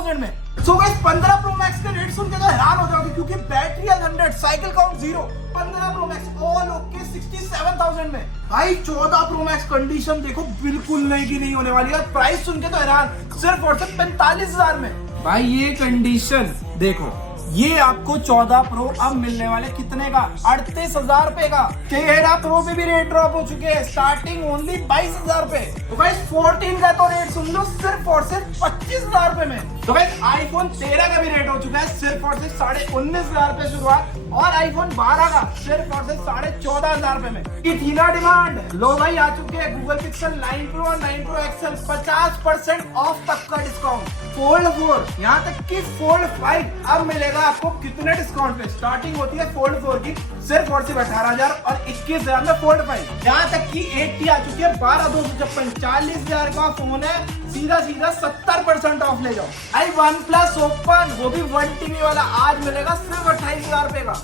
16,000 में। So guys 15 pro max का rate सुन के तो हैरान हो जाओगे, क्योंकि battery 100, cycle count 0, 15 pro max all okay 67,000 में। भाई 14 प्रो मैक्स कंडीशन देखो बिल्कुल नहीं की नहीं होने वाली है। प्राइस सुन के तो हैरान, सिर्फ और सिर्फ 45,000 में। भाई ये कंडीशन देखो, ये आपको 14 प्रो अब मिलने वाले कितने का, 38,000 रुपए का। 13 प्रो पे भी रेट ड्रॉप हो चुके हैं, स्टार्टिंग ओनली 22,000 रुपए। तो गाइस 14 का तो रेट सुन लो, सिर्फ और सिर्फ 25,000 रुपए में। तो गाइस आईफोन 13 का भी रेट हो चुका है, सिर्फ और सिर्फ 19,500 रुपए शुरुआत, और आईफोन 12 का सिर्फ और सिर्फ 14,500 रुपए में। ये थी ना डिमांड, लो भाई आ चुके हैं गूगल पिक्सल 9 प्रो और 9 प्रो एक्सएल, 50% ऑफ तक का डिस्काउंट। फोल्ड 4 यहाँ तक कि फोल्ड 5 अब मिलेगा आपको कितने डिस्काउंट पे। स्टार्टिंग होती है फोल्ड 4 की सिर्फ और सिर्फ 18,000 और 21,000 में फोल्ड 5। यहाँ तक कि 80 आ चुकी है, 12,256, 40,000 का फोन है, सीधा 70% ऑफ ले जाओ। आई OnePlus Open, वो भी 1 TB वाला, आज मिलेगा सिर्फ 28,000 रुपए का।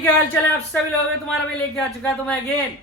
क्या हाल चाल है आप सभी लोगों, तुम्हारा भी लेके आ चुका तो मैं अगेन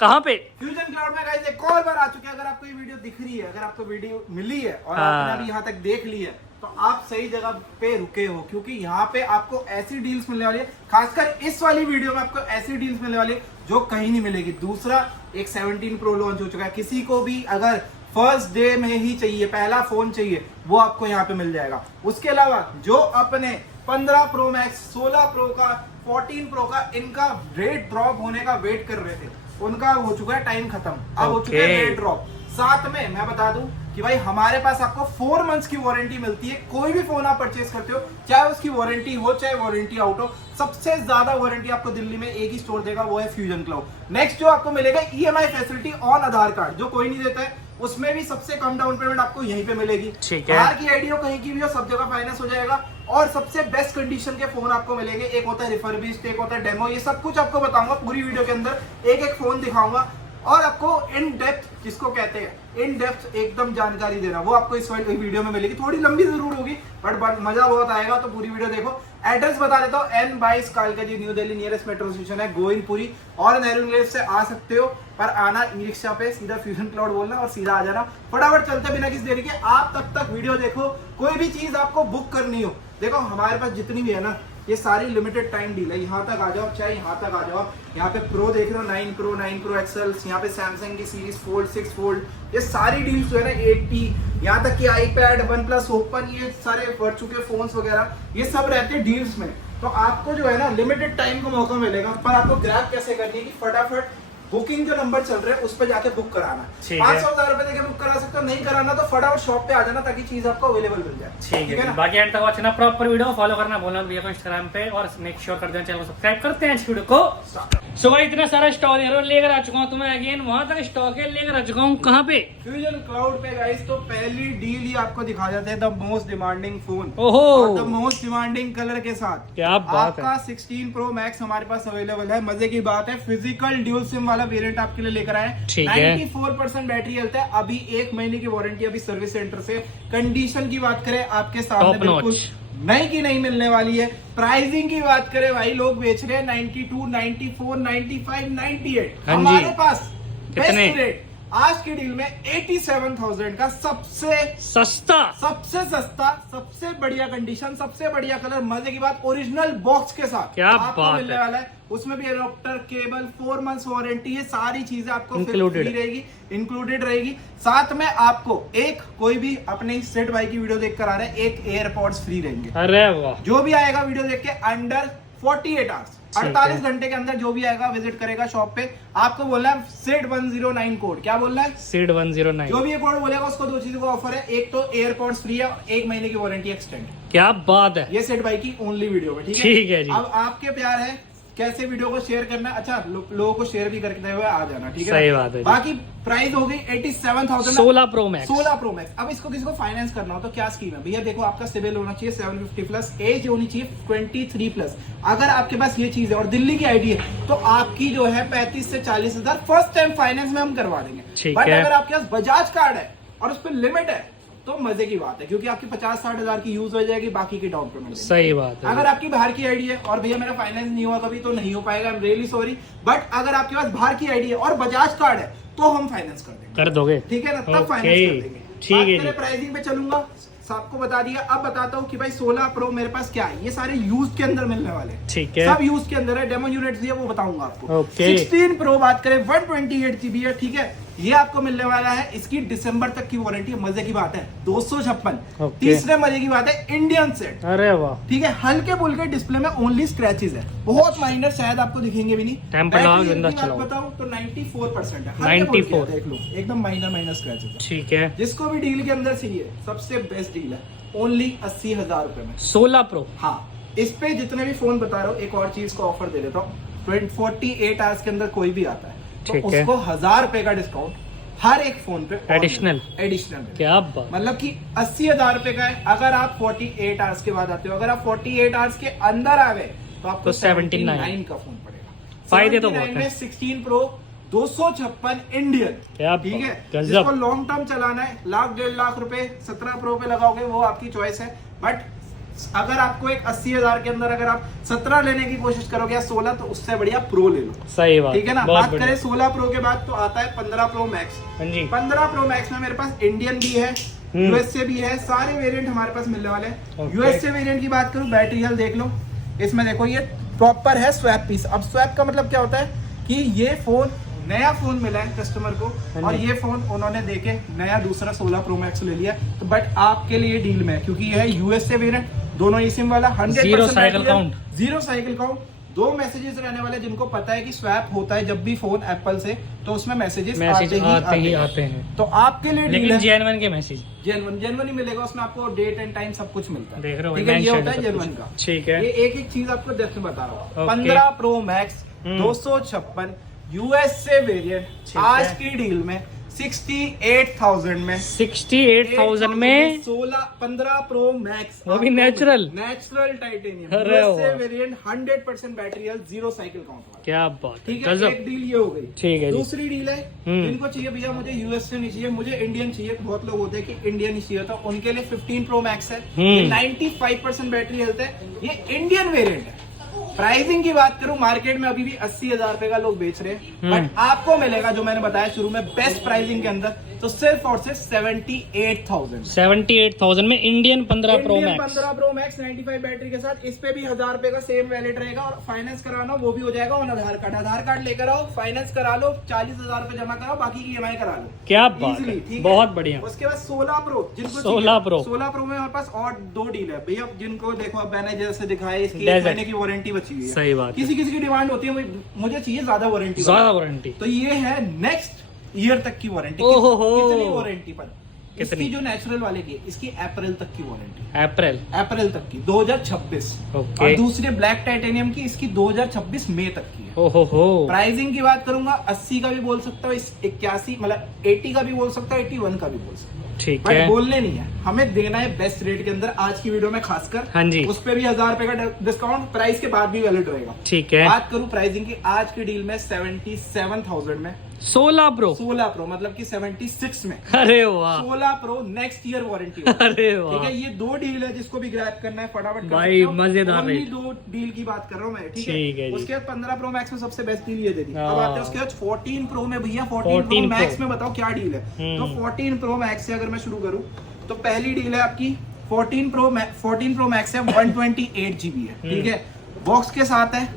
कहाँ पे फ्यूजन क्लाउड में गाइस एक और बार आ चुके हैं। अगर आपको ये वीडियो दिख रही है, अगर आपको वीडियो मिली है और आपने अभी यहाँ तक देख ली है, तो आप सही जगह पे रुके हो, क्योंकि यहाँ पे आपको ऐसी डील्स मिलने वाली है, खासकर इस वाली वीडियो में आपको ऐसी डील्स मिलने वाली है जो कहीं नहीं मिलेगी। दूसरा, एक 17 प्रो लॉन्च हो चुका है, किसी को भी अगर फर्स्ट डे में ही चाहिए, पहला फोन चाहिए, वो आपको यहाँ पे मिल जाएगा। उसके अलावा जो अपने 15 प्रो मैक्स, 16 प्रो का, 14 प्रो का, इनका रेट ड्रॉप होने का वेट कर रहे थे, उनका हो चुका है टाइम खत्म, अब हो चुका है रेट ड्रॉप। साथ में मैं बता दूं कि भाई हमारे पास आपको 4 मंथ्स की वारंटी मिलती है। कोई भी फोन आप परचेज करते हो, चाहे उसकी वारंटी हो चाहे वारंटी आउट हो, सबसे ज्यादा वारंटी आपको दिल्ली में एक ही स्टोर देगा, वो है फ्यूजन क्लाउड। नेक्स्ट जो आपको मिलेगा EMI facility on Aadhaar card, जो कोई नहीं देता है, उसमें भी सबसे कम डाउन पेमेंट आपको यहीं पे मिलेगी। बाहर की आईडी हो, कहीं की भी हो, सब जगह फाइनेंस हो जाएगा, और सबसे बेस्ट कंडीशन के फोन आपको मिलेंगे। एक होता है रिफर्बिश्ड, एक होता है डेमो, ये सब कुछ आपको बताऊंगा पूरी वीडियो के अंदर, एक एक फोन दिखाऊंगा, और आपको इन डेप्थ, जिसको कहते हैं इन डेप्थ एकदम जानकारी देना, वो आपको इस वीडियो में मिलेगी। थोड़ी लंबी जरूर होगी बट मजा बहुत आएगा, तो पूरी वीडियो देखो। एड्रेस बता देता हूँ, N22 Kalkaji, new Delhi, nearest metro station है गोविंदपुरी, और नेहरू इंग्लिश से आ सकते हो, पर आना ई रिक्शा पे, सीधा फ्यूजन क्लाउड बोलना और सीधा आ जाना। फटाफट चलते बिना किसी देरी के, आप तब तक वीडियो देखो। कोई भी चीज आपको बुक करनी हो, देखो हमारे पास जितनी भी है ना, ये सारी लिमिटेड टाइम डील है। यहाँ तक आ जाओ, चाहे यहाँ तक आ जाओ। यहाँ पे प्रो देख रहे हो, 9 प्रो, 9 प्रो एक्सएल, यहाँ पे सैमसंग की सीरीज फोल्ड, 6 फोल्ड, ये सारी डील्स जो है ना 80, यहाँ तक कि आईपैड, OnePlus Open, ये सारे बढ़ चुके फोन्स वगैरह, ये सब रहते हैं डील्स में। तो आपको जो है ना लिमिटेड टाइम का मौका मिलेगा, पर आपको ग्रैब कैसे करनी है कि फटाफट बुकिंग जो नंबर चल रहे हैं उस पर जाके बुक कराना। 500,000 रुपए देके बुक करा सकते हो, नहीं कराना तो फटाफट शॉप पे आ जाना, ताकि चीज आपको अवेलेबल मिल जाए। ठीक है ना? बाकी एंड तक वॉच करना, प्रॉपर वीडियो फॉलो करना बोलना भैया को इंस्टाग्राम पे, और मेक श्योर कर देना चैनल को सब्सक्राइब करते हैं इस वीडियो को। सो भाई इतना सारा स्टॉक लेकर आ चुका हूँ, तो मैं अगेन वहां तक स्टॉक लेकर आ चुका हूँ। कहाँ पे? फ्यूजन क्लाउड पे गाइस। तो पहली डील ही आपको दिखा जाते हैं, द मोस्ट डिमांडिंग फोन, ओहो, द मोस्ट डिमांडिंग कलर के साथ। क्या बात है। आपका 16 प्रो मैक्स हमारे पास अवेलेबल है। मजे की बात है, फिजिकल ड्यूल सिम वाला वेरिएंट आपके लिए लेकर आए। 94% बैटरी हेल्थ है, अभी 1 महीने की वारंटी अभी सर्विस सेंटर से। कंडीशन की बात करें आपके सामने बिल्कुल नहीं की नहीं मिलने वाली है। प्राइसिंग की बात करें भाई, लोग बेच रहे हैं 92, 94, 95, 98, हमारे पास कितने रेट आज की डील में 87,000 का सबसे सस्ता, सबसे बढ़िया कंडीशन, सबसे बढ़िया कलर, मजे की बात ओरिजिनल बॉक्स के साथ क्या आपको बात मिलने है। वाला है। उसमें भी एडाप्टर, केबल, 4 मंथ्स वारंटी, ये सारी चीजें आपको इंक्लूडेड रहेगी, इंक्लूडेड रहेगी। साथ में आपको एक, कोई भी अपने सेट भाई की वीडियो देखकर आ रहे हैं, एक एयरपॉड्स फ्री रहेंगे। अरे वाह, जो भी आएगा वीडियो देख के अंडर 48 आवर्स, 48 घंटे के अंदर जो भी आएगा विजिट करेगा शॉप पे, आपको बोलना है SID 109 कोड। क्या बोलना है? SID 109। जो भी ये कोड बोलेगा उसको 2 चीजों का ऑफर है, एक तो एयरपॉड्स फ्री है, 1 महीने की वारंटी एक्सटेंड। क्या बात है। ये सेट भाई की ओनली वीडियो है, ठीक है जी। अब आपके प्यार है कैसे वीडियो को शेयर करना है। अच्छा, लोगों को शेयर भी करते हुए आ जाना, ठीक है? सही बात है। बाकी प्राइस हो गई 87,000, 16 प्रो मैक्स। 16 pro max. अब इसको किसी को फाइनेंस करना हो तो क्या स्कीम है भैया? देखो, आपका सिविल होना चाहिए 750 प्लस, एज होनी चाहिए 23 प्लस। अगर आपके पास ये चीज है और दिल्ली की आईडी है, तो आपकी जो है 35 से 40,000 फर्स्ट टाइम फाइनेंस में हम करवा देंगे। बट अगर आपके पास बजाज कार्ड है और उस पर लिमिट है, तो मजे की बात है, क्योंकि आपकी 50-60 हजार की यूज हो जाएगी, बाकी की डाउन पेमेंट। सही बात है। अगर आपकी बाहर की आईडी है और भैया मेरा फाइनेंस नहीं हुआ कभी, तो नहीं हो पाएगा, I am really sorry. But अगर आपके पास बाहर की आईडी है और बजाज कार्ड है, तो हम फाइनेंस कर देंगे। कर दोगे? ठीक है ना? तब फाइनेंस कर देंगे। ठीक है। प्राइसिंग पे चलूंगा, सबको बता दिया। अब बताता हूँ कि भाई 16 प्रो मेरे पास क्या है। ये सारे यूज के अंदर मिलने वाले हैं, ठीक है, सब यूज के अंदर है। डेमो यूनिट्स दिए वो बताऊंगा आपको। ओके। 16 प्रो बात करें 128 GB है, ठीक है। ये आपको मिलने वाला है, इसकी दिसंबर तक की वारंटी। मजे की बात है 256। ओके। तीसरे मजे की बात है इंडियन सेट, अरे वाह, ठीक है। हल्के फुल्के डिस्प्ले में ओनली स्क्रैचेस है, बहुत माइनर, शायद आपको दिखेंगे भी नहीं। टेम्पर बैटरी लगा के हेल्थ अंदर की बात चलाओ। बताऊं तो 94% है, हल्के 94 फुल्के, देख लो एकदम माइनर स्क्रैचेस है। ठीक है। जिसको भी डील के अंदर चाहिए, सबसे बेस्ट डील है, ओनली 80,000 रुपए में 16 प्रो। हाँ, इस पे जितने भी फोन बता रहा हूँ, एक और चीज को ऑफर दे देता हूँ। 48 आवर्स के अंदर कोई भी आता है तो ठीक है। उसको 1000 रुपए का डिस्काउंट हर एक फोन पे एडिशनल क्या बात, मतलब कि 80,000 रुपए का है। अगर आप 48 आवर्स के बाद आते हो, अगर आप 48 आवर्स के अंदर आ गए तो आपको तो 79 का फोन पड़ेगा। फायदे तो बहुत 79 में है। 16 प्रो 256 इंडियन, क्या ठीक है। गजब। जिसको लॉन्ग टर्म चलाना है, 1,00,000-1,50,000 रुपए 17 प्रो पे लगाओगे, वो आपकी चॉइस है। बट अगर आपको एक 80,000 के अंदर अगर आप 17 लेने की कोशिश करोगे या 16, तो उससे बढ़िया प्रो ले लो, सही बात, ठीक है ना। बहुत बात करें 16 प्रो के बाद तो आता है 15 प्रो मैक्स। हाँ जी, 15 प्रो मैक्स में मेरे पास इंडियन भी है, यूएसए भी है, सारे वेरिएंट हमारे पास मिलने वाले हैं। Okay. यूएसए वेरिएंट की बात करूं, बैटरी हेल्थ देख लो, इसमें देखो ये प्रॉपर है स्वैप पीस। अब स्वैप का मतलब क्या होता है कि ये फोन, नया फोन मिला है कस्टमर को और ये फोन उन्होंने देके नया दूसरा 16 प्रो मैक्स ले लिया, तो बट आपके लिए डील में है, क्योंकि ये है यूएसए वेरिएंट, दोनों ई सिम वाला, 100% zero cycle count, zero cycle count, 2 messages रहने वाले, जिनको पता है कि स्वैप होता है जब भी फोन एप्पल से, तो उसमें मैसेजेस आते हैं। तो आपके लिए लेकिन जेन्युइन के मैसेज जेन्युइन ही मिलेगा, उसमें आपको डेट एंड टाइम सब कुछ मिलता है, देख रहे हो, ठीक है। ये mention होता है सब जेन्युइन कुछ। का, ठीक है। ये एक चीज आपको देखते बता रहा हूँ। Okay. 15 pro max 256 USA variant, ठीक आज है। की डील में 68,000 में 68,000 में 15 प्रो मैक्स, वो भी natural? नेचुरल टाइटेनियम अरे यूएसए वाह। Variant, 100% battery health, zero cycle count वाला, क्या बात है, ठीक है। गजब। एक डील ये हो गई, ठीक है जी। दूसरी डील है, जिनको चाहिए भैया मुझे यूएसए नहीं चाहिए, मुझे इंडियन चाहिए। बहुत लोग होते हैं कि इंडियन ही चाहिए, तो उनके लिए 15 प्रो मैक्स है, ये 95% बैटरी हेल्थ है, ये इंडियन वेरिएंट है। प्राइसिंग की बात करूं, मार्केट में अभी भी 80,000 रुपए का लोग बेच रहे हैं, बट आपको मिलेगा जो मैंने बताया शुरू में, बेस्ट प्राइसिंग के अंदर, तो सिर्फ और सिर्फ 78,000 में Indian 15 pro max. 15 pro max 95 battery के साथ। इस पे भी 1000 रुपए का सेम वैलिड रहेगा, और फाइनेंस कराना वो भी हो जाएगा ऑन आधार कार्ड लेकर आओ, फाइनेंस करा लो, 40,000 रुपए जमा कराओ, बाकी की EMI करा लो, क्या बात Easily, है, ठीक है। बहुत बढ़िया। उसके बाद 16 प्रो, जिनको 16 प्रो 16 प्रो में हमारे पास और 2 डील है भैया, जिनको देखो अब मैंने जैसे दिखाया, इसकी Desert। 1 महीने की वारंटी बची हुई है। सही बात है। किसी किसी की डिमांड होती है मुझे चाहिए ज्यादा वारंटी, ज्यादा वारंटी, तो ये है नेक्स्ट ईयर तक की वारंटी। ओहो। कितनी वारंटी पर? कितनी? इसकी जो नेचुरल वाले की, इसकी अप्रैल तक की वारंटी, अप्रैल तक की 2026। ओके। और दूसरे ब्लैक टाइटेनियम की, इसकी 2026 मई तक की है। ओहो। प्राइसिंग की बात करूंगा, 80 का भी बोल सकता हूँ, 81 मतलब 80 का भी बोल सकता हूँ, 81 का भी बोल सकता हूँ, ठीक बट है। बोलने नहीं है, हमें देना है बेस्ट रेट के अंदर आज की वीडियो में खासकर। हाँ जी। उस पे भी 1000 रुपए का डिस्काउंट प्राइस के बाद भी वैलिड रहेगा। ठीक है। बात करूं प्राइसिंग की, आज की डील में 77,000 में 16 प्रो 16 प्रो मतलब कि 76 में अरे वाह, 16 प्रो नेक्स्ट ईयर वारंटी, अरे ठीक वाह है। ये 2 डील है, जिसको भी ग्रैब करना है फटाफट कर भाई, सकते हो। मजेदार Only रेट। 2 डील की बात कर रहा हूँ मैं, ठीक ठीक है है। जी। उसके बाद 15 प्रो मैक्स में सबसे बेस्ट डील ये दे दी। अब हाँ। आते हैं उसके बाद 14 प्रो में भैया, 14 प्रो 14 मैक्स Pro। में बताओ क्या डील है। तो 14 प्रो मैक्स से अगर मैं शुरू करूँ तो पहली डील है आपकी 14 प्रो मैक्स है, 128 GB है, ठीक है। बॉक्स के साथ है,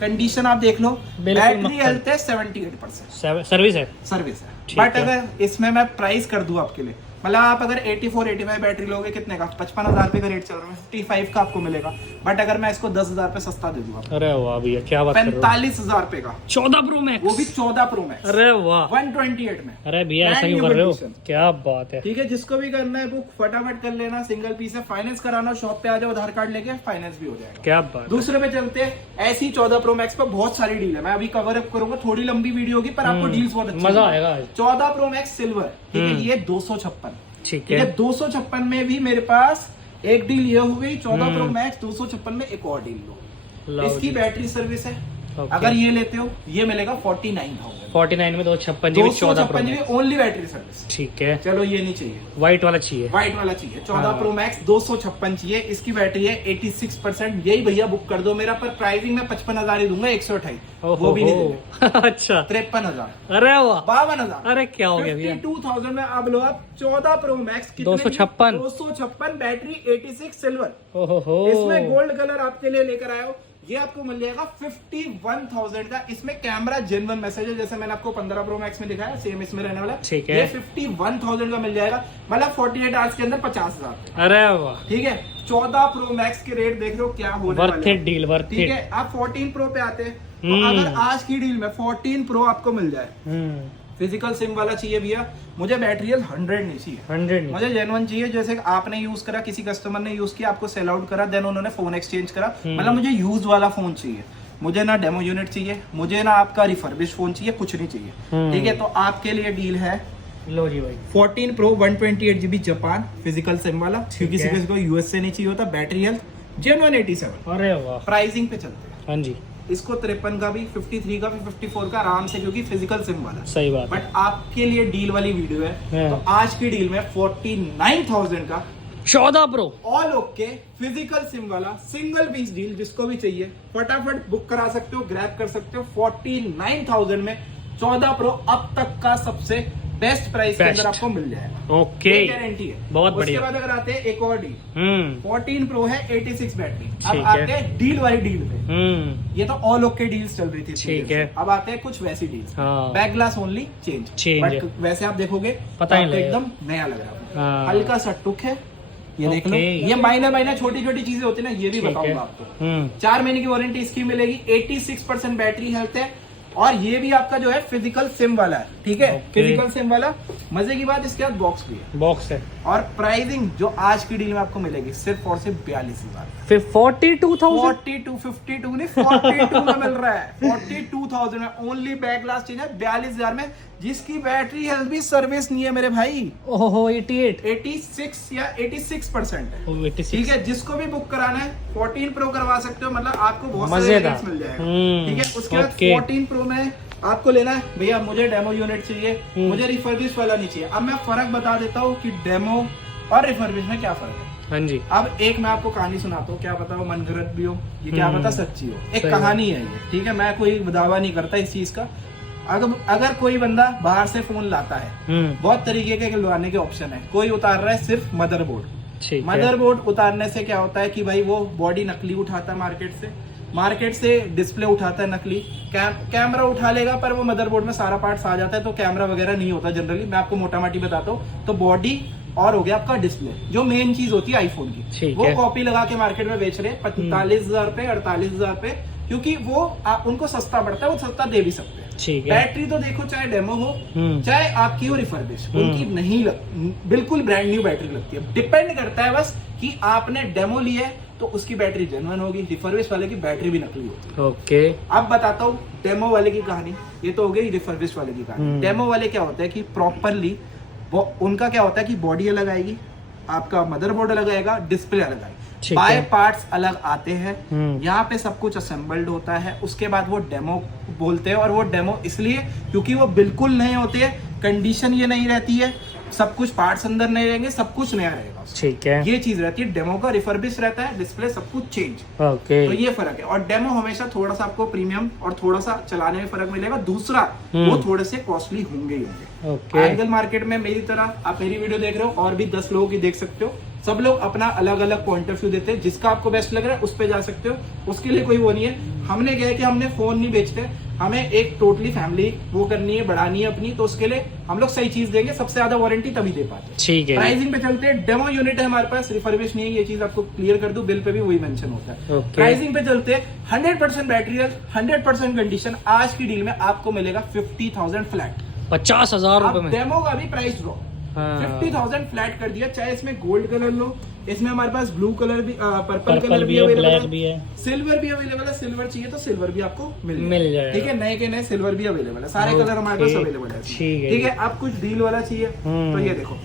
कंडीशन आप देख लो, बिल्कुल बैटरी मक्खन। हेल्थ है 78%, सर्विस है। सर्विस है। ठीक बट है। अगर इसमें मैं प्राइस कर दूं आपके लिए, मतलब आप अगर 84-85 बैटरी लोगे, कितने का 55,000 रुपए का रेट चल रहा है, 55 का आपको मिलेगा। बट अगर मैं इसको 10,000 रुपए सस्ता दे दूंगा, अरे वाह भैया, क्या बात कर रहे हो। 45,000 रुपए का 14 प्रो मैक्स, वो भी 14 प्रो मैक्स, अरे वाह, 128 में। अरे भैया ऐसा Brand क्यों new कर रहे हो, condition। क्या बात है। ठीक है, जिसको भी करना है बुक फटाफट कर लेना, सिंगल पीस है, फाइनेंस कराना, शॉप पे आ जाओ, आधार कार्ड लेके फाइनेंस भी हो जाएगा। क्या बात है। दूसरे पे चलते हैं, ऐसी 14 प्रो मैक्स पे बहुत सारी डील है, मैं अभी कवर अप करूंगा, थोड़ी लंबी वीडियो होगी पर आपको डील्स बहुत अच्छी मजा मिलेंगी। आएगा आज। 14 प्रो मैक्स सिल्वर, ठीक है, ये 256, ठीक ठीक है। है। 256 में भी मेरे पास एक डील ये हो गई, 14 प्रो मैक्स 256 में एक और डील लो। लो इसकी जी। बैटरी सर्विस है, Okay. अगर ये लेते हो ये मिलेगा 49,000 49 में 256 GB 14 Pro 256 Max। GB only battery service. ठीक है, चलो ये नहीं चाहिए, व्हाइट वाला चाहिए। व्हाइट वाला चाहिए। 14 हाँ। प्रो मैक्स 256 चाहिए, इसकी बैटरी है 86%। यही भैया बुक कर दो मेरा, पर प्राइसिंग में 55,000 ही दूंगा, 128 वो भी नहीं देंगे। अच्छा, 53,000, अरे वाह, 52,000। अरे क्या हो गया भैया। 52,000 में अब लो आप 14 प्रो मैक्स 256 बैटरी 86 सिल्वर। ओहो, इसमें गोल्ड कलर आपके लिए लेकर आया हो, ये आपको मिल जाएगा 51,000 का। इसमें कैमरा जेन्युइन मैसेज है, जैसे मैंने आपको 15 प्रो मैक्स में दिखाया सेम इसमें रहने वाला। ठीक है, ये 51,000 का मिल जाएगा, मतलब 48 आवर्स के अंदर 50,000। अरे वाह, ठीक है, 14 प्रो मैक्स के रेट देख लो क्या होने वाले हैं। वर्थ इट डील, वर्थ ठीक इट। है, आप 14 प्रो पे आते हैं तो अगर आज की डील में 14 प्रो आपको मिल जाए, फिजिकल सिम वाला चाहिए भैया, मुझे बैटरी 100 नहीं चाहिए, 100 नहीं, मुझे जेन्युइन चाहिए। जैसे आपने यूज करा, किसी कस्टमर ने यूज किया, आपको सेल आउट करा, देन उन्होंने फोन एक्सचेंज करा, मतलब मुझे यूज वाला फोन चाहिए। मुझे ना डेमो यूनिट चाहिए, मुझे ना आपका रिफर्बिश फोन चाहिए, कुछ नहीं चाहिए। ठीक है, तो आपके लिए डील है लो जी भाई, 14 pro 128 GB Japan physical SIM वाला, क्योंकि किसी को यूएस से नहीं चाहिए होता। Battery health genuine 87। अरे वाह, प्राइसिंग पे चलते हैं, हाँ जी, इसको 53 का भी, 53 का भी, 54 का आराम से, क्योंकि फिजिकल सिम वाला। सही बात है। बट आपके लिए डील वाली वीडियो है, हाँ। तो आज की डील में 49,000 का 14 pro all okay physical SIM वाला सिंगल पीस डील, जिसको भी चाहिए फटाफट बुक करा सकते हो, ग्रैब कर सकते हो। 49,000 में 14 प्रो अब तक का सबसे बेस्ट प्राइस के अंदर आपको मिल जाएगा। ओके, गारंटी है, बहुत उसके बढ़िया। बाद अगर आते हैं एक और डील, 14 प्रो है 86 बैटरी। अब ठीक आते है। हैं डील वाली डील पे। ये तो ऑल ओके डील्स चल रही थी, ठीक है। अब आते हैं कुछ वैसी डील्स, हाँ। बैक ग्लास ओनली चेंज, है। बट वैसे आप देखोगे पता ही तो आपको लगेगा। एकदम नया लग रहा है। हाँ। हल्का सा टुक है, ये देख लो, ओके। ये माइनर छोटी छोटी चीजें होती है ना, ये भी ठीक है। बताऊंगा आपको। 4 4 महीने की वारंटी इसकी मिलेगी, 86% बैटरी हेल्थ है, और ये भी आपका जो है फिजिकल सिम वाला है। ठीक है, ओके। फिजिकल सिम वाला। मजे की बात, इसके बाद बॉक्स भी है, बॉक्स है, और प्राइसिंग जो आज की डील में आपको मिलेगी सिर्फ और सिर्फ 42,000। फिर 42,000, 42 52 नहीं 42 में मिल रहा है, 42,000 में ओनली बैक ग्लास चेंज है, 42,000 में, जिसकी बैटरी हेल्थ भी सर्विस नहीं है मेरे भाई। ओहो 88, 86 या 86% है। ओ 86, ठीक है, जिसको भी बुक कराना है 14 प्रो करवा सकते हो, मतलब आपको बहुत सारे मजेदार। रेट्स मिल जाएगा। हम्म, ठीक है, उसके बाद ओके। 14 प्रो में आपको लेना है भैया, मुझे डेमो यूनिट चाहिए, मुझे रिफर्बिश वाला नहीं चाहिए। अब मैं फर्क बता देता हूँ कि डेमो और रिफर्बिश में क्या फर्क है। हाँ जी, अब एक मैं आपको कहानी सुनाता हूँ, क्या पता वो मनगढ़ंत भी हो, ये क्या पता सच्ची हो, एक सही कहानी है ये। ठीक है, मैं कोई दावा नहीं करता इस चीज का। अगर कोई बंदा बाहर से फोन लाता है, बहुत तरीके के लगाने के ऑप्शन है, कोई उतार रहा है सिर्फ मदरबोर्ड। ठीक है, मदरबोर्ड उतारने से क्या होता है कि भाई वो बॉडी नकली उठाता है मार्केट से डिस्प्ले उठाता है नकली, कैमरा उठा लेगा, पर वो मदरबोर्ड में सारा पार्ट्स आ जाता है, तो कैमरा वगैरह नहीं होता जनरली। मैं आपको मोटा मोटी बताता हूँ, तो बॉडी और हो गया आपका डिस्प्ले, जो मेन चीज होती है आईफोन की, ठीक वो है। कॉपी लगा के मार्केट में बेच रहे हैं 45,000 पे, 48,000 पे, क्योंकि वो उनको सस्ता पड़ता है, वो सस्ता दे भी सकते हैं। ठीक है, बैटरी तो देखो, चाहे डेमो हो चाहे आपकी हो रिफर्बिश, उनकी नहीं बिल्कुल ब्रांड न्यू बैटरी लगती है। डिपेंड करता है बस कि आपने डेमो ली है तो उसकी बैटरी जेन्युइन होगी, रिफर्बिश वाले की बैटरी भी नकली होगी। ओके, अब बताता हूँ डेमो वाले की कहानी, ये तो हो गई रिफर्बिश वाले की कहानी। डेमो वाले क्या होता है कि प्रॉपरली उनका क्या होता है कि बॉडी अलग आएगी, आपका मदरबोर्ड अलग आएगा, डिस्प्ले अलग आएगी, ठीक बाय है। पार्ट्स अलग आते हैं, यहाँ पे सब कुछ असेंबल्ड होता है। उसके बाद वो डेमो बोलते हैं, और वो डेमो इसलिए क्योंकि वो बिल्कुल नए होते हैं, कंडीशन ये नहीं रहती है, सब कुछ पार्ट्स अंदर नहीं रहेंगे, सब कुछ नया रहेगा। ठीक है, ये चीज रहती है, डेमो का रिफर्बिश रहता है, डिस्प्ले सब कुछ चेंज। ओके, तो ये फर्क है, और डेमो हमेशा थोड़ा सा आपको प्रीमियम और थोड़ा सा चलाने में फर्क मिलेगा। दूसरा, वो थोड़े से कॉस्टली होंगे ही होंगे। ओके, आजकल मार्केट में मेरी तरह आप मेरी वीडियो देख रहे हो, और भी 10 लोगों की देख सकते हो, सब लोग अपना अलग अलग पॉइंट ऑफ व्यू देते हैं, जिसका आपको बेस्ट लग रहा है उस पे जा सकते हो, उसके लिए कोई वो नहीं है। हमने क्या है कि हमने फोन नहीं बेचते, हमें एक टोटली फैमिली वो करनी है, बढ़ानी है अपनी, तो उसके लिए हम लोग सही चीज देंगे, सबसे ज्यादा वारंटी तभी दे पाते हैं। ठीक है, प्राइसिंग पे चलते हैं, डेमो यूनिट है हमारे पास, रिफर्बिश नहीं है, ये चीज आपको क्लियर कर दूं, बिल पे भी वही मेंशन होता है। ओके। प्राइसिंग पे चलते हैं, 100% बैटरी हेल्थ, 100% कंडीशन, आज की डील में आपको मिलेगा 50,000 फ्लैट। 50,000 रुपए अब में, डेमो का भी प्राइस ड्रॉप, 50,000 फ्लैट कर दिया। चाहे इसमें गोल्ड कलर लो, इसमें हमारे पास ब्लू कलर भी, पर्पल कलर भी है, अवेलेबल ब्लैक है, भी है, सिल्वर भी अवेलेबल है। सिल्वर चाहिए तो सिल्वर भी आपको मिल जाएगा। ठीक है, नए के नए सिल्वर भी अवेलेबल है, सारे कलर हमारे पास अवेलेबल है। ठीक है, ठीक है, आप कुछ डील वाला चाहिए तो ये देखो,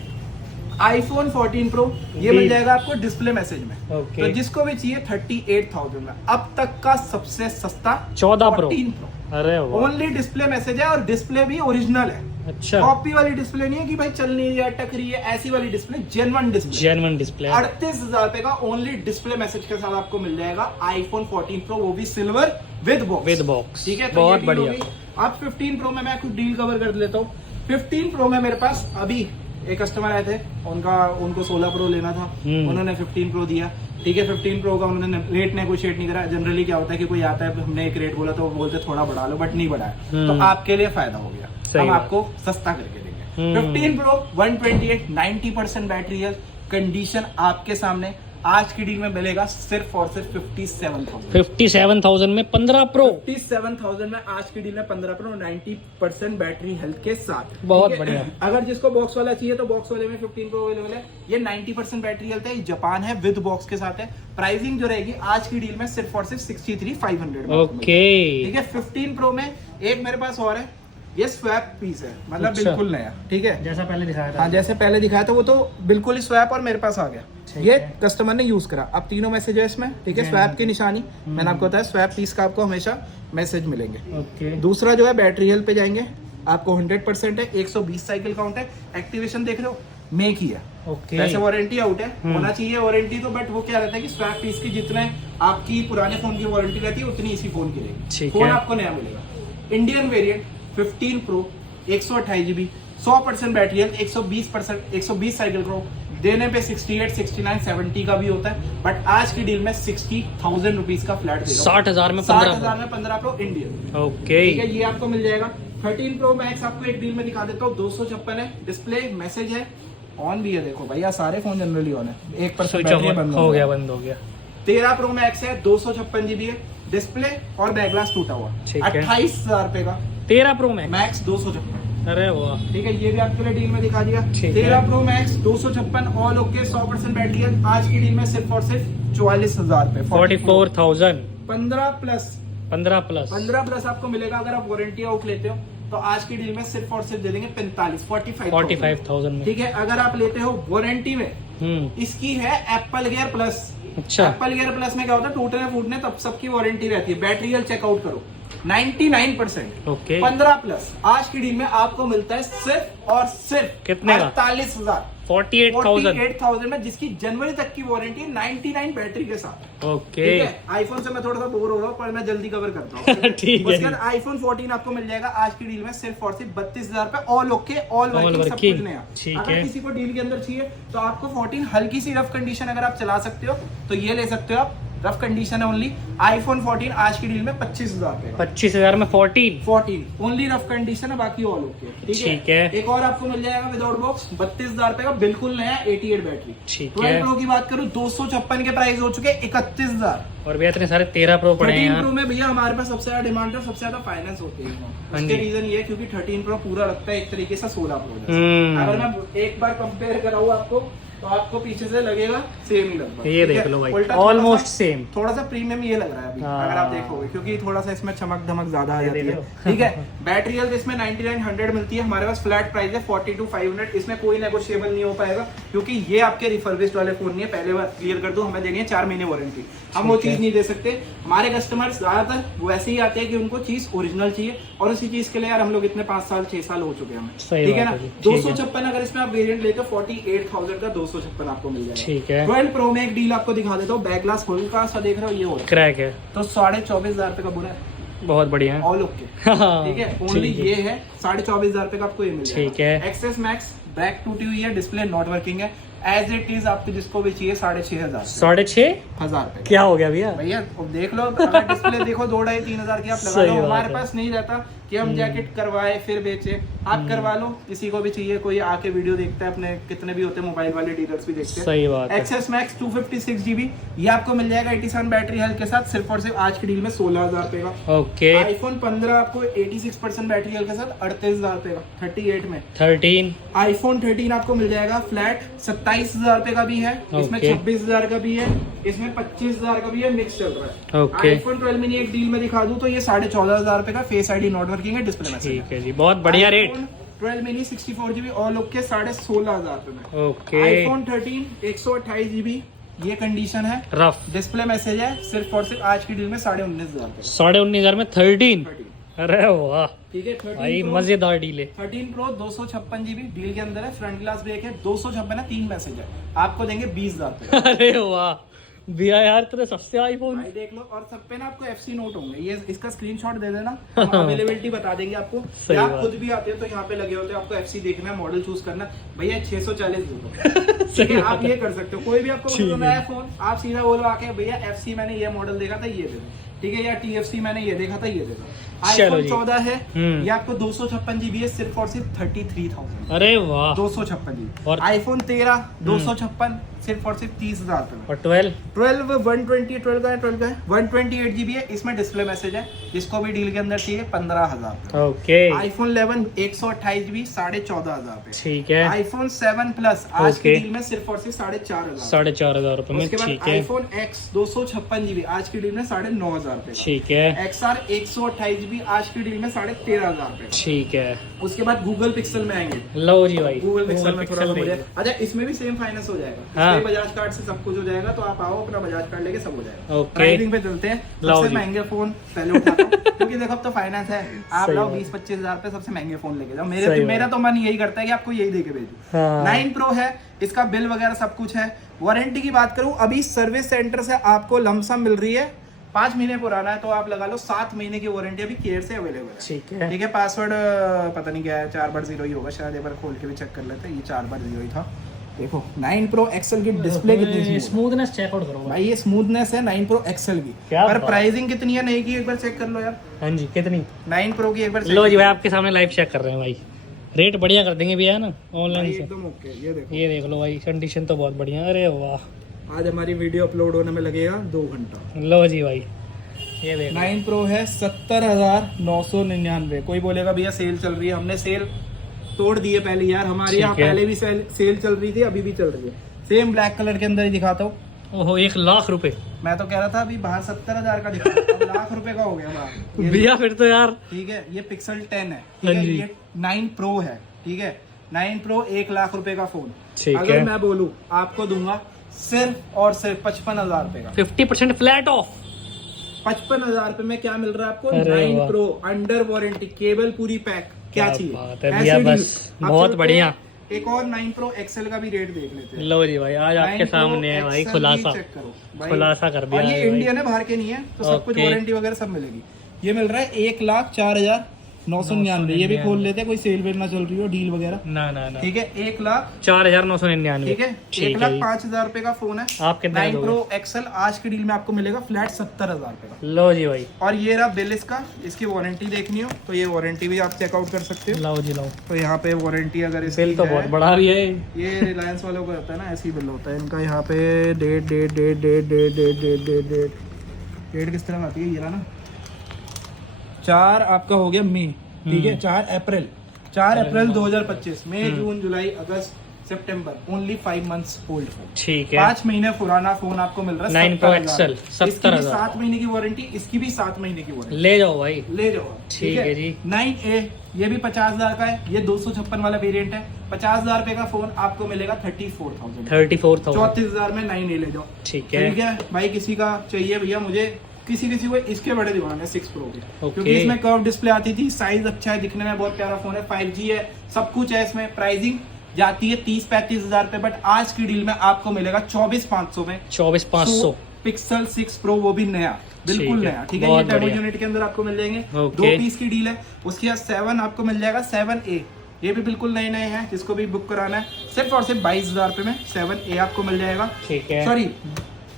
iPhone 14 Pro ये मिल जाएगा आपको डिस्प्ले मैसेज में। ओके। तो जिसको भी चाहिए 38,000 में अब तक का सबसे सस्ता 14 Pro। 14 Pro अरे वाह, ओनली डिस्प्ले मैसेज है और डिस्प्ले भी ओरिजिनल है। अच्छा, कॉपी वाली डिस्प्ले नहीं है कि भाई चल नहीं रही है, अटक रही है, ऐसी वाली display, genuine display. Genuine display. 38,000 रुपए का ओनली डिस्प्ले मैसेज के साथ आपको मिल जाएगा iPhone 14 Pro, वो भी silver with box. With box, ठीक है, तो बहुत ये डील बढ़िया। होगी। अब 15 Pro में मैं कुछ डील कवर कर लेता हूँ। 15 Pro में मेरे पास अभी एक कस्टमर आए थे, उनको 16 Pro लेना था, उन्होंने 15 Pro दिया। ठीक है, 15 Pro का उन्होंने रेट नेगोशिएट नहीं करा। जनरली क्या होता है कि कोई आता है, हमने एक रेट बोला तो वो बोलते थोड़ा बढ़ा लो, बट नहीं बढ़ाया, तो आपके लिए फायदा हो गया, हम आपको सस्ता करके देंगे। 15 Pro 128 90% बैटरी हेल्थ, कंडीशन आपके सामने। आज की डील में मिलेगा सिर्फ और सिर्फ 57,000 में 15 Pro। 57,000 में आज की डील में 15 Pro 90% बैटरी हेल्थ के साथ। बहुत ठीक है? बढ़िया। अगर जिसको बॉक्स वाला चाहिए तो बॉक्स वाले में 15 Pro अवेलेबल है। ये 90% बैटरी हेल्थ है, ये जापान है, विद बॉक्स के साथ है। प्राइसिंग जो रहेगी आज की डील में सिर्फ और सिर्फ 63,500। ओके, ठीक है, 15 Pro में एक मेरे पास और है, ये स्वैप पीस है, मतलब अच्छा। बिल्कुल नया। ठीक है, जैसा पहले दिखाया था। हाँ जैसे पहले दिखाया था वो तो बिल्कुल ही स्वैप और मेरे पास आ गया। ठीक ये है। कस्टमर ने यूज करा। अब तीनों मैसेज है इसमें। ठीक है, स्वैप की निशानी मैंने आपको बताया, स्वैप पीस का आपको हमेशा मैसेज मिलेंगे। ओके, दूसरा जो है बैटरी हेल्थ पे जाएंगे, आपको 100% है, 120 साइकिल काउंट है। एक्टिवेशन देख रहे हो, मेक ही है। ओके, वैसे वारंटी आउट है, होना चाहिए वारंटी तो, बट वो क्या रहता है कि स्वैप पीस की जितने आपकी पुराने फोन की वारंटी रहती है उतनी इसी फोन की रहेगी। ठीक फोन है। आपको नया मिलेगा। Indian variant 15 Pro 128 GB, 100% battery health, 120 cycle count देने पे 68, 69, 70 का भी होता है, बट आज की डील में 60,000 रुपीज का फ्लैट देगा। 60,000 में 15 60,000 में 15 Pro इंडियन। ओके, ठीक है, ये आपको मिल जाएगा। 13 Pro Max आपको एक डील में दिखा देता हूँ, 256 है, डिस्प्ले मैसेज है, ऑन भी है। देखो भैया सारे फोन जनरली ऑन है, 1% स्विच बैटरी ऑफ बंद हो गया, बंद हो गया। 13 Pro Max है, 256 GB है, डिस्प्ले और बैक ग्लास टूटा हुआ, ठीक है। 28,000 रुपए का 13 Pro Max। मैक्स 256। अरे वाह, ठीक है, ये भी आपके लिए डील में दिखा दिया। ठीक है। 13 Pro Max 256 all okay, 100% battery है। आज की डील में सिर्फ और सिर्फ 44,000 रुपए, 44,000। 15 प्लस 15 प्लस 15 प्लस आपको मिलेगा। अगर आप वारंटी आउट लेते हो तो आज की डील में सिर्फ और सिर्फ दे देंगे 45,000 में। ठीक है, अगर आप लेते हो वारंटी में, हम्म, इसकी है एप्पल गियर प्लस। अच्छा, एप्पल गियर प्लस में क्या होता है, टूटने फूटने तब सबकी वारंटी रहती है। बैटरी हेल्थ चेकआउट करो 99%। ओके। 15 प्लस आज की डील में आपको मिलता है सिर्फ और सिर्फ कितने का? 48,000 48,000। 48,000 में, जिसकी जनवरी तक की वारंटी है 99 बैटरी के साथ। ओके, ठीक है, आईफोन से मैं थोड़ा सा बोर हो रहा हूँ पर मैं जल्दी कवर करता हूँ। ठीक है। उसके बाद आईफोन 14 आपको मिल जाएगा आज की डील में सिर्फ और सिर्फ 32,000 रुपए, ऑल ओके, ऑल वर्किंग, सब working। कुछ नया। ठीक अगर है। किसी को डील के अंदर चाहिए तो आपको 14 हल्की सी रफ कंडीशन अगर आप चला सकते हो तो ये ले सकते हो आप, रफ कंडीशन है ओनली। आईफोन 14 आज की डील में 25,000 रुपए, 25,000 में 14 ओनली रफ कंडीशन है, बाकी ऑल ओके। ठीक है। एक और आपको मिल जाएगा विदाउट बॉक्स 32,000 रुपए का, बिल्कुल नया 88 बैटरी। ठीक 12 है। Pro की बात करूं 256 के प्राइस हो चुके 31,000। और भैया इतने सारे 13 Pro पड़े हैं 13 यहाँ। Pro में भैया हमारे पास सबसे ज्यादा डिमांड है, सबसे ज्यादा फाइनेंस होती है। हाँ उसके जी। रीजन ये है क्योंकि 13 Pro पूरा लगता है एक तरीके से 16 Pro जैसा। हम्म। अगर मैं एक बार कंपेयर कराऊं आपको तो आपको पीछे से लगेगा सेम ही लगभग। ये ठीक देख है? लो भाई, उल्टा ऑलमोस्ट सेम। थोड़ा सा प्रीमियम ये लग रहा है अभी, हाँ। अगर आप देखोगे, क्योंकि थोड़ा सा इसमें चमक धमक ज्यादा आ ये जाती देख है। लो। ठीक है, बैटरी हेल्थ इसमें 9900 मिलती है। हमारे पास फ्लैट प्राइस है 42,500, इसमें कोई नेगोशिएबल नहीं हो पाएगा क्योंकि ये आपके रिफर्बिश्ड वाले फोन नहीं है। पहले बार क्लियर कर दो, हमें देनी है 4 महीने वारंटी, हम वो ठीक है। चीज नहीं दे सकते। हमारे कस्टमर्स ज्यादातर वो ऐसे ही आते हैं कि उनको चीज ओरिजिनल चाहिए, और उसी चीज के लिए यार हम लोग इतने 5 साल 6 साल हो चुके हैं हमें। सही ठीक है बात ना, है जी, ठीक है। 256 अगर इसमें आप वेरिएंट लेते हो 48,000 का 256 आपको मिल जाएगा। ठीक है। 12 Pro में एक डील आपको दिखा देता हूँ, बैक ग्लास हल्का सा देख रहे हो, ये हो रहा है क्रैक है, तो 24,500 रुपए का बुरा है, बहुत बढ़िया है। All okay. ठीक है, ओनली ये है 24,500 रुपए का आपको ये मिल जाएगा। ठीक है। एक्सेस मैक्स बैक टूटी हुई है, डिस्प्ले नॉट वर्किंग है, एज इट इज आपको जिसको भी चाहिए 6,500 6,500 रुपए। क्या हो गया भैया? भैया अब देख लो, अगर डिस्प्ले देखो 2,500-3,000 की आप लगा सही लो। बात हमारे है। पास नहीं रहता कि हम जैकेट करवाए फिर बेचे, आप करवा लो। किसी को भी चाहिए, कोई आके वीडियो देखता है अपने, कितने भी होते हैं मोबाइल वाले डीलर्स भी देखते हैं। सही बात है। एक्सेस मैक्स 256 GB ये आपको मिल जाएगा 87 बैटरी हेल्थ के साथ, सिर्फ और सिर्फ आज की डील में 16,000 रुपए का। ओके। आईफोन 15 आपको 86% बैटरी हेल्थ के साथ 38,000 रुपए का 38 में। 13 आईफोन 13 आपको मिल जाएगा फ्लैट 27,000 रुपए का भी है, इसमें Okay. 26,000 का भी है, इसमें 25,000 का भी है, मिक्स चल रहा है। Okay. आईफोन 12 मिनी एक डील में दिखा दूं तो ये 14,500 रुपए का, फेस आईडी नॉट वर्किंग है, डिस्प्ले में ठीक है जी, बहुत बढ़िया rate. 12 mini 64GB all okay 16,500 में। ओके आईफोन 13 128GB ये कंडीशन है, रफ डिस्प्ले मैसेज है, सिर्फ और सिर्फ आज की डील में 19,500 पे। 19,500 में 13। 13 अरे वाह ठीक है। 13 भाई Pro, मजेदार डील है। 13 प्रो 256GB डील के अंदर है, फ्रंट ग्लास ब्रेक है, 256 है, 3 मैसेज है, आपको देंगे 20,000 पे। अरे वाह भैया यार तेरे सस्ते आईफोन। भाई देख लो, और सब पे ना आपको FC नोट होंगे, ये इसका स्क्रीनशॉट दे देना, हम अवेलेबिलिटी बता देंगे आपको। सही या आप बात। खुद भी आते हो तो यहाँ पे लगे होते हैं, आपको FC देखना है, मॉडल चूज करना है, भैया 640 दे दो। ठीक है, आप ये कर सकते हो, कोई भी आपको ठीक पसंद है। आया फोन, आप सीधा बोलो आके भैया FC मैंने ये मॉडल देखा था, ये दे दो, ठीक है, या TFC मैंने ये देखा था, ये दे दो। चलो आईफोन जी। 14 है, हम्म। ये आपको 256GB है, सिर्फ और सिर्फ 33,000। अरे वाह 256GB। और- आईफोन 13 256 सिर्फ और सिर्फ 30,000 रुपए में। और 12 12 120 12 का है 128GB है, इसमें डिस्प्ले मैसेज है, इसको भी डील के अंदर चाहिए 15,000। ओके आईफोन 11 128GB 14,500 पे। ठीक है। आईफोन 7 प्लस आज की ओके। डील में सिर्फ और सिर्फ 4,500। 4,500 रुपए में। उसके बाद ठीक है आईफोन X 256GB आज की डील में 9,500 पे। ठीक है XR 128GB आज की डील में 13,500 पे। ठीक है। उसके बाद गूगल पिक्सल में आएंगे, लो जी भाई गूगल पिक्सल में थोड़ा सा देख हो लो। जाएगा। अच्छा, इसमें भी सेम फाइनेंस हो जाएगा, हाँ। इसमें बजाज कार्ड से सब कुछ हो जाएगा, तो आप आओ अपना बजाज कार्ड लेके सब हो जाएगा। ओके। प्राइसिंग पे चलते हैं, लाओ सबसे जी। महंगे फोन पहले उठाता हूं, क्योंकि देखो अब तो फाइनेंस है, आप सही लाओ बात। 20-25 हजार पे सबसे महंगे फोन लेके जाओ। सही मेरा बात। तो मन यही करता है कि आपको यही दे के भेजूं। हाँ। 9 प्रो है, इसका बिल वगैरह सब कुछ है। वारंटी की बात करूं, अभी सर्विस सेंटर से आपको लमसम मिल रही है, 5 महीने पुराना है तो आप लगा लो 7 महीने की वारंटी अभी केयर से अवेलेबल है। ठीक है। ठीक है, पासवर्ड पता नहीं क्या है, 4 बार 0 ही होगा शायद, एक बार खोल के भी चेक कर लेते हैं, ये 4 बार 0 ही था। देखो 9 प्रो एक्सेल की डिस्प्ले कितनी स्मूथ है। स्मूथनेस चेकआउट करो भाई ये स्मूथनेस है 9 प्रो एक्सेल की, क्या पर बात। प्राइसिंग कितनी है नहीं की एक बार चेक कर लो यार। हाँ जी कितनी? 9 प्रो की एक बार लो जी भाई आपके सामने लाइव चेक कर रहे हैं भाई, रेट बढ़िया कर देंगे भैया ना ऑनलाइन से। एकदम ओके। ये देखो, ये देख लो भाई कंडीशन तो बहुत बढ़िया। अरे वाह आज हमारी वीडियो अपलोड होने में लगेगा 2 घंटा। लो जी भाई ये देख 9 प्रो है 70,999। कोई बोलेगा भैया सेल चल रही है, हमने सेल तोड़ दी है पहले यार, हमारे यहाँ ठीक है। पहले भी सेल चल रही थी, अभी भी चल रही है। सेम ब्लैक कलर के अंदर ही दिखाता हूँ। ओहो 1,00,000 रुपए मैं तो कह रहा था अभी बाहर 70,000 का दिखा, अब लाख रुपए का हो गया बाहर। ये भैया फिर तो यार ठीक है, ये पिक्सल 10 है, हाँ ठीक है, जी। ये 9 प्रो है, ठीक है, 9 प्रो 1,00,000 रुपए का फोन। ठीक अगर है। मैं बोलूं आपको दूंगा सिर्फ और सिर्फ 55,000 रुपए का। 50% फ्लैट ऑफ। 55,000 रुपए में क्या मिल रहा है आपको? अरे 9 वाह। प्रो अंडर वारंटी, केबल पूरी पैक, क्या क्या चाहिए? बात है ऐसी भैया, डील। बस अब बहुत चलते बढ़िया। हैं, एक और 9 प्रो एक्सेल का भी रेट देख लेते हैं। लो जी भाई आज 9 आपके Pro सामने है भाई XL खुलासा, भी चेक करो भाई। खुलासा कर दिया और ये है भाई। इंडियन है, बाहर के नहीं है, तो सब कुछ ओके। वारंटी वगैरह सब मिलेगी। ये मिल रहा है 1,04,999। ये भी खोल लेते हैं, कोई सेल वेल ना चल रही हो, डील वगैरह। ना ना ना ठीक है, 1,00,000 4,999। ठीक है, ठीक है 1,05,000 रुपए का फोन है। आप कितने 9 दोगे? प्रो एक्सेल आज की डील में आपको मिलेगा फ्लैट 70,000 रुपए का। लो जी भाई और ये रहा बिल इसका, इसकी वारंटी देखनी हो तो ये वारंटी भी आप चेकआउट कर सकते हो। लाओ जी लाओ। तो यहाँ पे वारंटी अगर इसकी बिल तो है, बहुत बड़ा भी है। ये रिलायंस वालों का होता है ना, ऐसे ही बिल होता है इनका। यहाँ पे डेट किस तरह आती है, ये रहा ना, 4 आपका हो गया मई, ठीक है, 4 अप्रैल 2025, मई जून जुलाई अगस्त सितंबर, ओनली 5 मंथ्स ओल्ड फोन, ठीक है 5 महीने पुराना फोन आपको मिल रहा है 9 Pro 70,000। XL, इसकी भी 70,000। 7 महीने की वारंटी, इसकी भी 7 महीने की वारंटी, ले जाओ भाई। ले जाओ आप, ठीक है जी। 9A ये भी 50,000 का है, ये 256 वाला वेरिएंट है। 50,000 रुपए का फोन आपको मिलेगा 34,000, 34,000। 34,000 में 9A ले जाओ। ठीक है ठीक है भाई, किसी का चाहिए भैया, मुझे किसी को इसके बड़े दीवान है 6 प्रो के, ओके। क्योंकि इसमें कर्व डिस्प्ले आती थी, साइज अच्छा है, दिखने में बहुत प्यारा फोन है, 5G है, सब कुछ है इसमें। प्राइसिंग जाती है 30-35,000 रुपए, बट आज की डील में आपको मिलेगा 24,500 में 24,500। पिक्सल 6 प्रो, वो भी नया, बिल्कुल ठीक है, नया, ठीक है। ये बहुत डेमो बढ़िया। यूनिट के अंदर आपको मिल जाएंगे, ओके। 2 पीस की डील है। उसके बाद 7 आपको मिल जाएगा, 7A ये भी बिल्कुल नए नए हैं, जिसको भी बुक कराना है सिर्फ और सिर्फ 22,000 रुपए में 7A आपको मिल जाएगा। ठीक है सॉरी,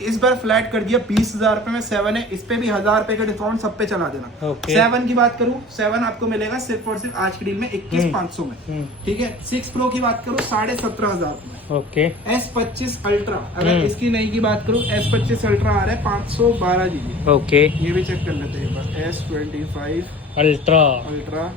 इस बार फ्लैट कर दिया 20,000 रुपए में 7 है, इस पे भी 1,000 रुपए का डिस्काउंट सब पे चला देना। ओके। 7 की बात करूं, 7 आपको मिलेगा सिर्फ और सिर्फ आज की डील में 21,500 में, ठीक है। 6 प्रो की बात करूं 17,500 में। ओके S25 अल्ट्रा, अगर इसकी नई की बात करूं, S25 अल्ट्रा आ रहा है 512 GB। ओके ये भी चेक कर लेते हैं एक बार, S25 अल्ट्रा। अल्ट्रा,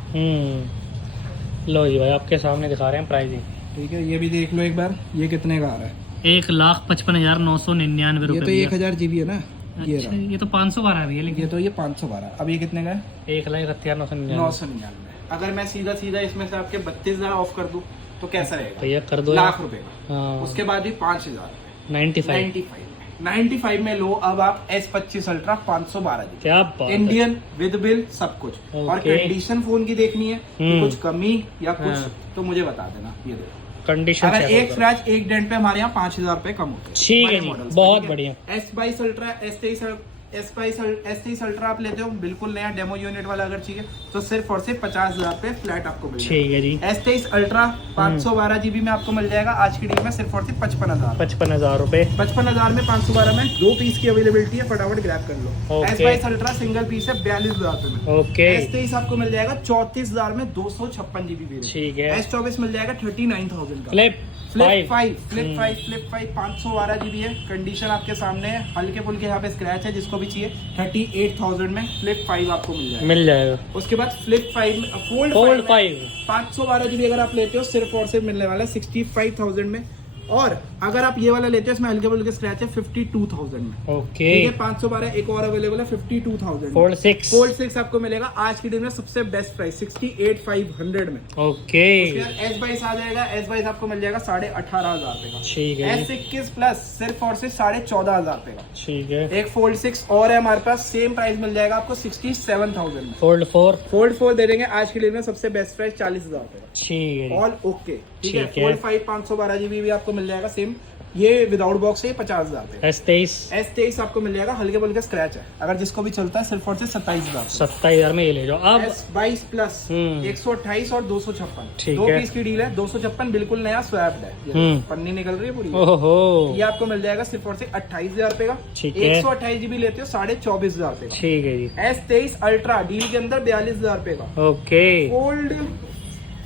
लो जी भाई आपके सामने दिखा रहे हैं प्राइसिंग। ठीक है, ये भी देख लो एक बार, ये कितने का आ रहा है। 1,55,999 ये रुपए। तो 1,000 GB है ना, ये अच्छा, रहा। ये तो 512 भी है, लेकिन ये तो ये 512, अब ये कितने का है? 1,31,999। 999। अगर मैं सीधा सीधा इसमें से आपके 32,000 ऑफ कर दूं तो कैसा रहेगा? भैया कर दो लाख रुपए का। हाँ। उसके बाद भी 5,000 95 95 में लो अब आप S25 अल्ट्रा 512 GB, क्या बात है। इंडियन विद बिल सब कुछ। और ओके। कंडीशन फोन की देखनी है कि कुछ कमी या कुछ हाँ। तो मुझे बता देना। ये देखो कंडीशन अगर चेक एक होगा। स्क्रैच एक डेंट पे हमारे यहाँ 5,000 रुपए कम होते हैं। ठीक है बड़े जी, models बहुत पे, ठीक बढ़िया। है? S22 अल्ट्रा S23 अल्ट्रा आप लेते हो बिल्कुल नया डेमो यूनिट वाला अगर चाहिए तो सिर्फ और सिर्फ 50,000 रुपए फ्लैट आपको मिल जाएगा। ठीक है जी। S23 अल्ट्रा 512 GB में आपको मिल जाएगा आज की डील में सिर्फ और सिर्फ 55,000। 55,000 रुपए। 55,000 में 512 में 2 पीस की अवेलेबिलिटी है, फटाफट ग्रैब कर लो। Okay. S22 ultra single piece है 42,000 रुपए में। ओके S23 आपको मिल जाएगा 34,000 में 256 GB। ठीक है। S24 मिल जाएगा 39,000 का। फ्लिप फ्लिप 5 5 512 GB है। कंडीशन आपके सामने है, हल्के फुल्के यहाँ पे स्क्रैच है, जिसको भी चाहिए 38,000 में फ्लिप 5 आपको मिल जाएगा। मिल जाएगा। उसके बाद फ्लिप 5 फोल्ड फोल्ड 5 512 GB अगर आप लेते हो सिर्फ और सिर्फ मिलने वाला है 65,000 में। और अगर आप ये वाला लेते हो इसमें हल्के फुल्के स्क्रैच है 52,000 में। ओके। ठीक है 512 एक और अवेलेबल है 52,000 फोल्ड 6 फोल्ड 6 आपको मिलेगा आज की दिन में सबसे बेस्ट प्राइस 68,500 में। ओके। उसके बाद S22 आ जाएगा। S22 आपको मिल जाएगा 18,500 रुपए का। ठीक है जी। S21 प्लस सिर्फ और सिर्फ 14,500 रुपए का। ठीक है। एक फोल्ड 6 और है हमारे पास, सेम प्राइस मिल जाएगा आपको 67,000 में। फोल्ड 4 फोल्ड 4 दे देंगे आज के लिए में सबसे बेस्ट प्राइस 40,000 रुपए का। ठीक है जी। ऑल ओके ठीक है। ठीक है। फोल्ड 5 512 GB भी आपको मिल जाएगा सेम, ये विदाउट बॉक्स है 50,000 रुपए। S23 S23 आपको मिल जाएगा हल्के फुल्के स्क्रैच है, अगर जिसको भी चलता है सिर्फ और सिर्फ 27,000। 27,000 में ये ले जाओ अब। S22 प्लस 128 और 256 ठीक दो है। पीस की डील है। 256 बिल्कुल नया स्वैप्ड है, ये पन्नी निकल रही है पूरी। ओहो ये आपको मिल जाएगा सिर्फ और सिर्फ 28,000 रुपए का। ठीक है। 128 GB लेते हो 24,500 रुपए का। ठीक है जी। S23 अल्ट्रा डील के अंदर 42,000 रुपए का। ओके। फोल्ड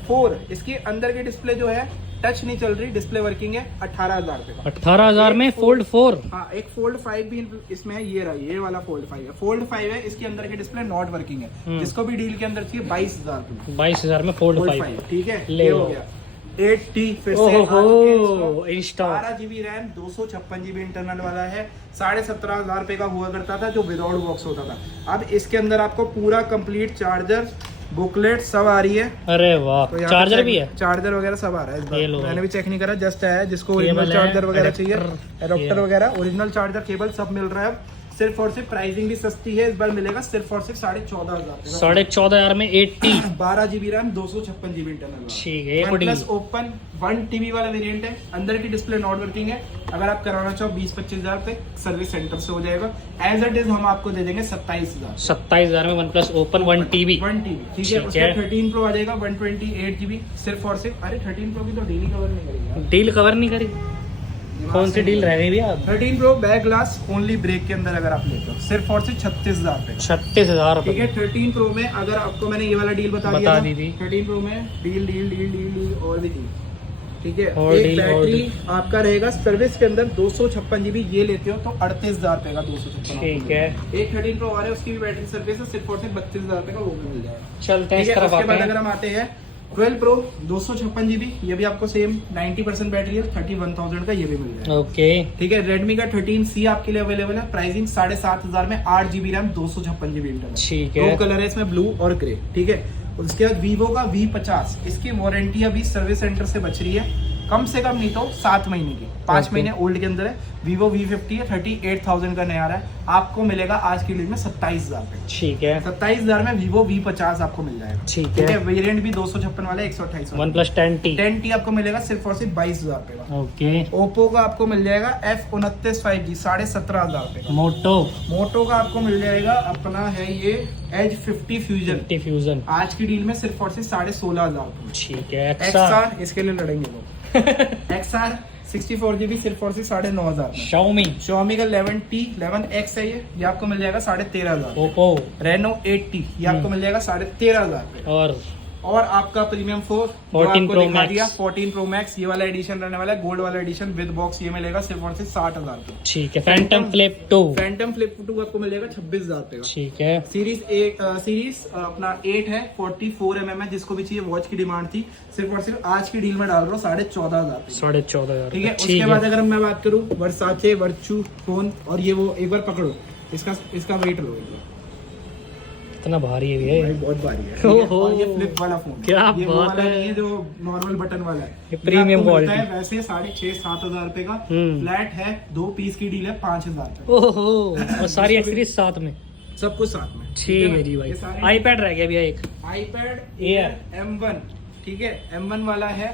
4 इसकी अंदर की डिस्प्ले जो है टच नहीं चल रही, डिस्प्ले वर्किंग है 18,000 रुपए का। 18,000 में फोल्ड 4 हाँ एक फोल्ड 5 भी इसमें है, ये रहा ये वाला फोल्ड 5 है। फोल्ड 5 है, इसके अंदर की डिस्प्ले नॉट वर्किंग है, जिसको भी डील के अंदर चाहिए 22,000 रुपए। 22,000 में फोल्ड 5 ठीक है ले ये लो। हो गया 8T फिर से ओहो install 12 GB RAM 256 GB internal वाला है। 17,500 रुपए का हुआ करता था जो विदाउट बॉक्स होता था। अब इसके अंदर आपको पूरा कंप्लीट चार्जर बुकलेट सब आ रही है। अरे वाह तो यहाँ चार्जर पे भी है। चार्जर वगैरह सब आ रहा है इस ये लो। बार। मैंने भी चेक नहीं करा, जस्ट आया है। जिसको केबल ओरिजिनल है, चार्जर वगैरह चाहिए, अडेप्टर, एडाप्टर वगैरह ओरिजिनल चार्जर केबल सब मिल रहा है। अब सिर्फ और सिर्फ प्राइसिंग भी सस्ती है, इस बार मिलेगा सिर्फ और सिर्फ 14,500 14,500 में 80 12 GB रैम 256 GB इंटरनल। ठीक है, ये बड़ी- प्लस ओपन 1 TB वाला वेरिएंट है, अंदर की डिस्प्ले नॉट वर्किंग है। अगर आप कराना चाहो 20-25,000 पे सर्विस सेंटर से हो जाएगा। एज इट इज हम आपको दे देंगे 27,000। 27,000 में one plus open 1 TB 1 TB ठीक ठीक है। उसके है। 13 प्रो आ जाएगा 128 GB सिर्फ और सिर्फ। अरे 13 प्रो की तो डील ही कवर नहीं करेगी यार। डील कवर नहीं करी। कौन सी डील रह गई भैया? 13 pro back glass only break के अंदर अगर आप लेते हो सिर्फ और सिर्फ 36,000 रुपए। 36,000 ठीक है। रुपए 13 प्रो में अगर आपको मैंने ये वाला डील बता दिया बता था, दी थी। 13 प्रो में deal deal deal deal deal और भी डील। ठीक है। और एक डील, और बैटरी डील। आपका रहेगा सर्विस के अंदर 256 GB, ये लेते हो तो 38,000 रुपए का 256। ठीक है। एक 13 प्रो आ रहा है उसकी भी बैटरी सर्विस है सिर्फ और सिर्फ 32,000 रुपए का, वो भी मिल जाएगा। चलते हैं ठीक इस है। तरफ उसके बाद आते अगर हैं। हम आते हैं 12 प्रो 256 GB, ये भी आपको सेम 90% बैटरी है, 31,000 का ये भी मिल जाएगा। ओके ठीक है। रेडमी का 13C आपके लिए अवेलेबल है, प्राइसिंग 7,500 में 8 GB रैम 256 GB इंटरनल। ठीक दो है। कलर है इसमें, ब्लू और ग्रे। ठीक है। उसके बाद वीवो का V50, इसकी वारंटी अभी सर्विस सेंटर से बच रही है कम से कम नहीं तो 7 महीने की, 5 Okay. महीने ओल्ड के अंदर है। वीवो V50 है 38,000 का नया आ रहा है, आपको मिलेगा आज की डेट में 27,000 रुपए। ठीक है। 27,000 में वीवो V50 आपको मिल जाएगा। ठीक है। वेरिएंट भी 256 वाला है 128 वन प्लस 10T 10T आपको मिलेगा सिर्फ और सिर्फ 22,000 रुपए का। ओके। ओप्पो का आपको मिल जाएगा F29 5G 17,500 रुपए का। मोटो मोटो का आपको मिल जाएगा अपना है ये एज 50 फ्यूजन, डिफ्यूजन आज की डील में सिर्फ और सिर्फ 16,500 रुपए। ठीक है। XR इसके लिए लड़ेंगे लोग। XR 64 GB सिर्फ और सिर्फ 9,500 में। Xiaomi Xiaomi का 11T 11X है, ये आपको मिल जाएगा 13,500। Oppo Reno 8T ये आपको मिल जाएगा 13,500 रुपए। और आपका premium 4 14 Pro Max। 14 Pro Max ये वाला एडिशन रहने वाला है, गोल्ड वाला एडिशन विद बॉक्स, ये मिलेगा सिर्फ और सिर्फ 60,000 रुपए। ठीक है। फैंटम फ्लिप 2 फैंटम फ्लिप 2 आपको मिल जाएगा 26,000 रुपए का। ठीक है। सीरीज अपना 8 है 44 mm है, जिसको भी चाहिए वॉच की डिमांड थी, सिर्फ और सिर्फ आज की डील में डाल रहा हूँ 14,500 रुपए। 14,500 ठीक है। उसके बाद अगर मैं बात करूँ वर्साचे वर्चू फोन, और ये वो एक बार पकड़ो इसका वेट लो, कितना भारी है ये, भाई बहुत भारी है। ओहो। और ये फ्लिप वाला फोन है। क्या ये वो बात वाला है। नहीं है जो नॉर्मल बटन वाला है, ये प्रीमियम आपको मिलता क्वालिटी। है वैसे 6,500-7,000 रुपए का। हम्म। फ्लैट है, 2 पीस की डील है, 5,000 रुपए। ओहो, और सारी एक्सेसरीज साथ में। सब कुछ साथ में। ठीक है जी भाई। ये सारे आईपैड रह गया भैया एक। आईपैड Air एयर M1, ठीक है, M1 वाला है,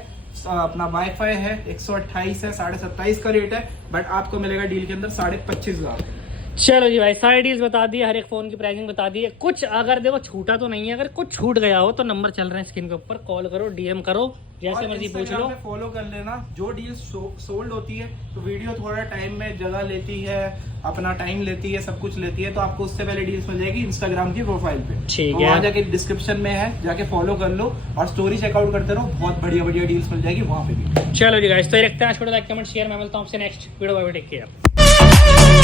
अपना वाईफाई है, 128 है, 27.5 का रेट है, बट आपको मिलेगा डील के अंदर 25,500। चलो जी भाई, सारी डील्स बता दी, हर एक फोन की प्राइसिंग बता दी है। कुछ अगर देखो छूटा तो नहीं है, अगर कुछ छूट गया हो तो नंबर चल रहे हैं स्क्रीन के ऊपर, कॉल करो, डीएम करो, जैसे मर्जी पूछ लो। फॉलो कर लेना। जो डील सोल्ड होती है तो वीडियो थोड़ा टाइम में जगह लेती है, अपना टाइम लेती है, सब कुछ लेती है, तो आपको उससे पहले डील्स मिल जाएगी इंस्टाग्राम की प्रोफाइल पे। ठीक तो है। वहाँ जाके डिस्क्रिप्शन में है, जाके फॉलो कर लो और स्टोरी चेकआउट करते रहो, बहुत बढ़िया बढ़िया डील्स मिल जाएगी वहाँ पे भी। चलो जी गाइस, तो ये रखते हैं, छोटा लाइक कमेंट शेयर। मैं मिलता हूँ आपसे नेक्स्ट वीडियो में, टेक केयर।